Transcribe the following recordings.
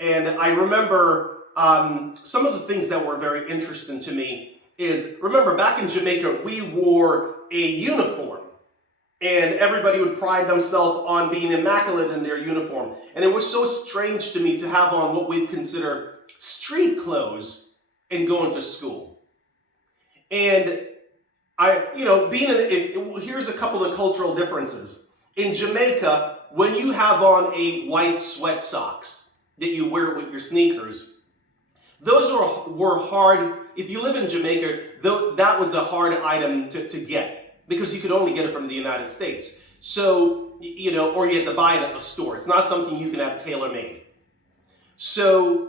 And I remember some of the things that were very interesting to me is, remember back in Jamaica, we wore a uniform. And everybody would pride themselves on being immaculate in their uniform. And it was so strange to me to have on what we'd consider street clothes and going to school. And here's a couple of cultural differences. In Jamaica, when you have on a white sweat socks that you wear with your sneakers, those were hard. If you live in Jamaica, that was a hard item to get, because you could only get it from the United States. So, or you had to buy it at the store. It's not something you can have tailor-made. So,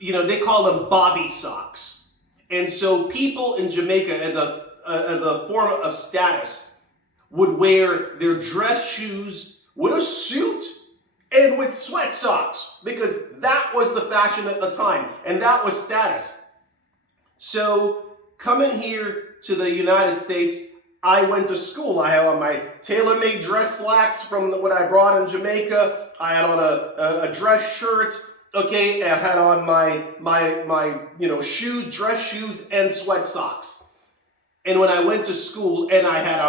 they call them bobby socks. And so people in Jamaica, as a form of status, would wear their dress shoes with a suit and with sweat socks, because that was the fashion at the time, and that was status. So, coming here to the United States, I went to school. I had on my tailor-made dress slacks from what I brought in Jamaica. I had on a dress shirt. Okay, I had on my shoes, dress shoes, and sweat socks. And when I went to school, and I had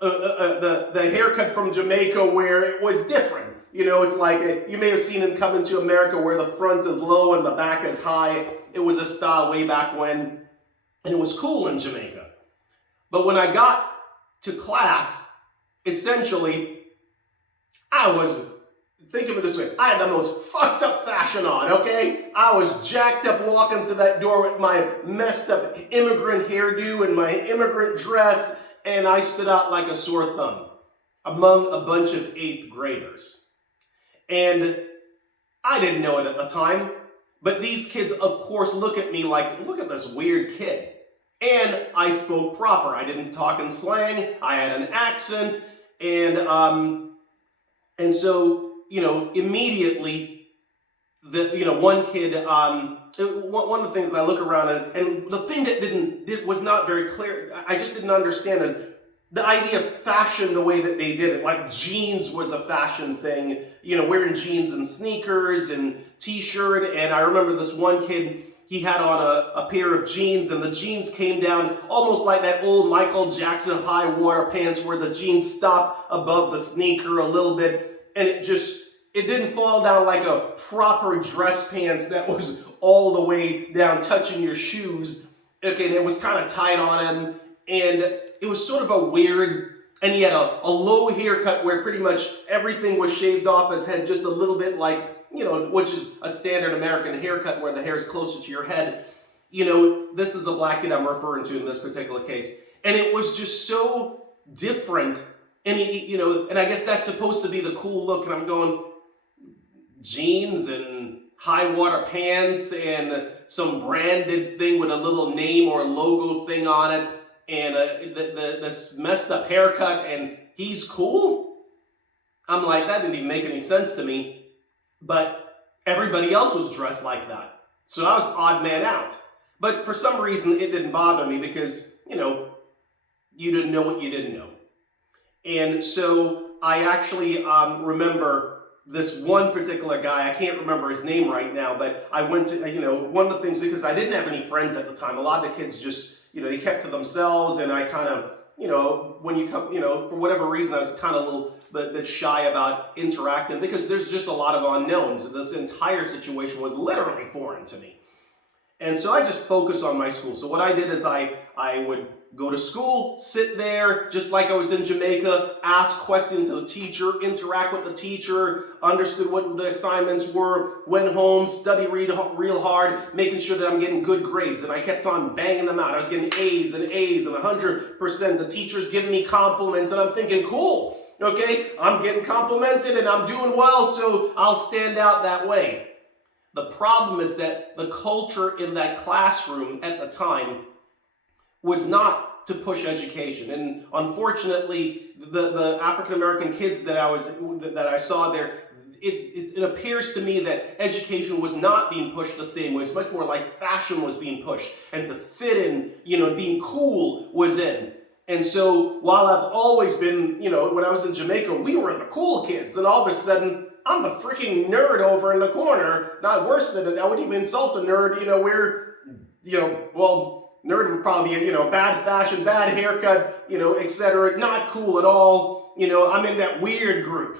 the haircut from Jamaica where it was different. It's like you may have seen him coming to America where the front is low and the back is high. It was a style way back when, and it was cool in Jamaica. But when I got to class, essentially, think of it this way, I had the most fucked up fashion on, okay? I was jacked up walking to that door with my messed up immigrant hairdo and my immigrant dress, and I stood out like a sore thumb among a bunch of 8th graders. And I didn't know it at the time, but these kids, of course, look at me like, look at this weird kid. And I spoke proper. I didn't talk in slang. I had an accent. And so, immediately, one kid, one of the things I look around and the thing that was not very clear, I just didn't understand, is the idea of fashion the way that they did it. Like jeans was a fashion thing, wearing jeans and sneakers and t-shirt. And I remember this one kid, he had on a pair of jeans, and the jeans came down almost like that old Michael Jackson high water pants where the jeans stop above the sneaker a little bit, and it didn't fall down like a proper dress pants that was all the way down touching your shoes. Okay, and it was kind of tight on him, and it was sort of a weird, and he had a low haircut where pretty much everything was shaved off his head just a little bit, like, which is a standard American haircut where the hair is closer to your head. This is a black kid I'm referring to in this particular case. And it was just so different. And, and I guess that's supposed to be the cool look. And I'm going, jeans and high water pants and some branded thing with a little name or logo thing on it. And this messed up haircut, and he's cool? I'm like, that didn't even make any sense to me. But everybody else was dressed like that. So I was odd man out. But for some reason, it didn't bother me because, you didn't know what you didn't know. And so I actually remember this one particular guy. I can't remember his name right now, but I went to, one of the things, because I didn't have any friends at the time. A lot of the kids just, they kept to themselves, and I kind of, when you come, for whatever reason, I was kind of a little bit shy about interacting, because there's just a lot of unknowns. This entire situation was literally foreign to me. And so I just focused on my school. So what I did is I would go to school, sit there, just like I was in Jamaica, ask questions to the teacher, interact with the teacher, understood what the assignments were, went home, studied real hard, making sure that I'm getting good grades. And I kept on banging them out. I was getting A's and 100%. The teacher's giving me compliments, and I'm thinking, cool. Okay, I'm getting complimented and I'm doing well, so I'll stand out that way. The problem is that the culture in that classroom at the time was not to push education. And unfortunately, the African-American kids that I saw there, it appears to me that education was not being pushed the same way. It's much more like fashion was being pushed, and to fit in, being cool was in. And so while I've always been, when I was in Jamaica, we were the cool kids. And all of a sudden, I'm the freaking nerd over in the corner. Not worse than I would even insult a nerd, where, well, nerd would probably be, bad fashion, bad haircut, etc. Not cool at all. I'm in that weird group.